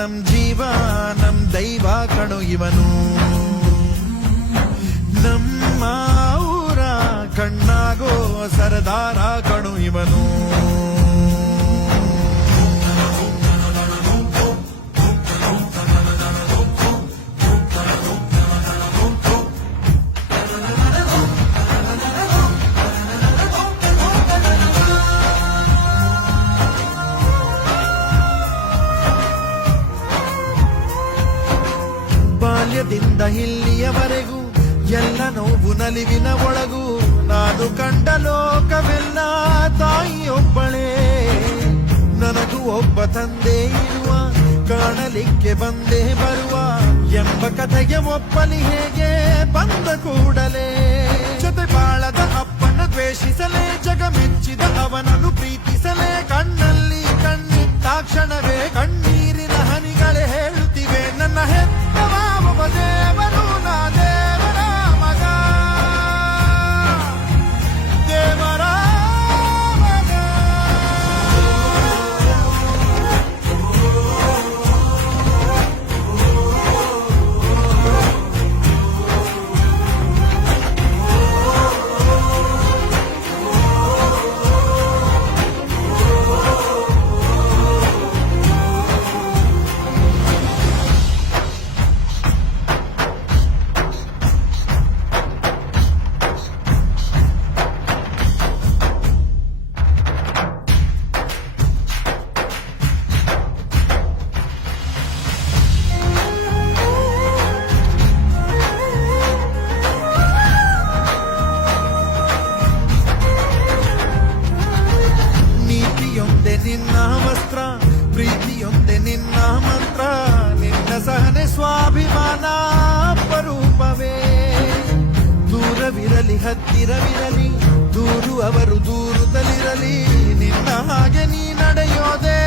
ನಮ್ ಜೀವ ನಮ್ ದೈವ ಕಣು ಇವನು. ನಮ್ಮ ಊರ ಕಣ್ಣಾಗೋ ಸರದಾರ ಕಣು ಇವನು. ಬಾಲ್ಯದಿಂದ ಇಲ್ಲಿಯವರೆಗೂ ಎಲ್ಲ ನೋವು ನಲಿವಿನ ಒಳಗೂ ನಾನು ಕಂಡ ಲೋಕವೆಲ್ಲ ತಾಯಿಯೊಬ್ಬಳೇ. ನನಗೂ ಒಬ್ಬ ತಂದೆ ಇರುವ ಕಾಣಲಿಕ್ಕೆ ಬಂದೇ ಬರುವ ಎಂಬ ಕಥೆಗೆ ಒಪ್ಪಲಿ ಹೇಗೆ ಬಂದ ಕೂಡಲೇ. ಜೊತೆ ಬಾಳದ ಅಪ್ಪನ ದ್ವೇಷಿಸಲೇ ಜಗ ಮೆಚ್ಚಿದ ಅವನನ್ನು ಪ್ರೀತಿಸಲೇ. ಕಣ್ಣಲ್ಲಿ ಕಣ್ಣಿಟ್ಟಾಕ್ಷಣವೇ ಕಣ್ಣೀರಿನ ಹನಿಗಳೇ ಹೇಳುತ್ತಿವೆ ನನ್ನ ಹೆತ್ತವ ಒಬ್ಬ ದೇವರು ನಾ ದೇವರ ಮಗ ದೇವರ ಮಗ. ನಿನ್ನ ವಸ್ತ್ರ ಪ್ರೀತಿಯೊಂದೆ ನಿನ್ನ ಮಂತ್ರ. ನಿನ್ನ ಸಹನೆ ಸ್ವಾಭಿಮಾನ ಅಪರೂಪವೇ. ದೂರವಿರಲಿ ಹತ್ತಿರವಿರಲಿ ದೂರು ಅವರು ದೂರುತ್ತಲಿರಲಿ. ನಿನ್ನ ಹಾಗೆ ನೀ ನಡೆಯೋದೇ